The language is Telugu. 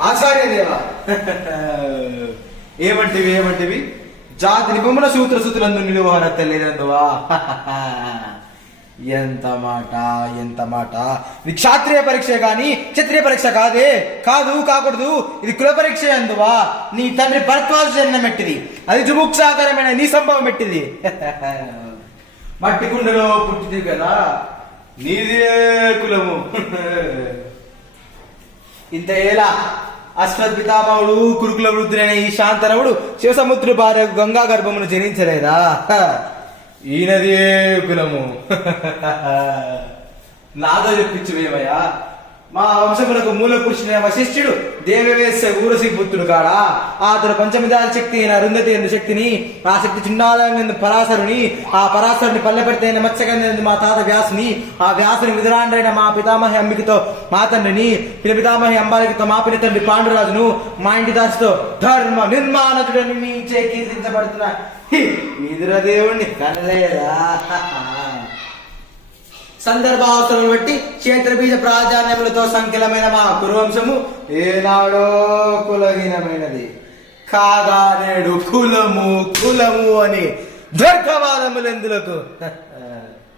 ఆచార్యదేవ ఏమంటివి ఏమంటివి? జాతి నిపుణ సూత్ర సూత్రందు నిలువహన తెలియదందువా ఎంత మాట ఎంత మాట. ఇది క్షాత్రియ పరీక్ష గాని క్షత్రియ పరీక్ష కాదే. కాదు కాకూడదు. ఇది కుల పరీక్ష అందువా? నీ తండ్రి భరద్వాజ జన్మ మెట్టిది అది జుభుక్షాకరమైన నీ సంభవం మెట్టిది మట్టి కుండలో పుట్టింది కదా నీదే కులము. ఇంత ఎలా అశ్వత్ పితామహుడు కురుకుల వృద్ధుడైన ఈ శాంతనవుడు శివసముద్రుడు భార్య గంగా గర్భమును జనించలేదా? ఈయనదే కులము. నాతో చెప్పించువేమయ్యా మా వంశములకు మూల పురుషుడైన వశిష్ఠుడు దేవవేశ ఊరసి పుత్రుడు కాడా? అతడు పంచమిదాల శక్తి అయిన అరుంధతి ఎందు శక్తిని ఆ శక్తి చిన్నాలందు పరాశరుని ఆ పరాశరుని పల్లె పెడితే మత్స్యగంధ మా తాత వ్యాసుని ఆ వ్యాసుని విధురాండ్రైన మా పితామహి అంబికతో మా తండ్రిని పిల్ల పితామహి అంబాలికతో మా పిల్ల తండ్రి పాండురాజును మా ఇంటి దాసితో ధర్మ నిర్మాణతుడని మీ చే కీర్తించబడుతున్న విదురదేవుణ్ణి కనలేదా? సందర్భావసరం బట్టి క్షేత్రబీజ ప్రాధాన్యములతో సంఖ్యలమైన మా కురువంశము ఏనాడో కులహీనమైనది. కాగా నేడు కులము కులము అని దర్గవాదములెందులకు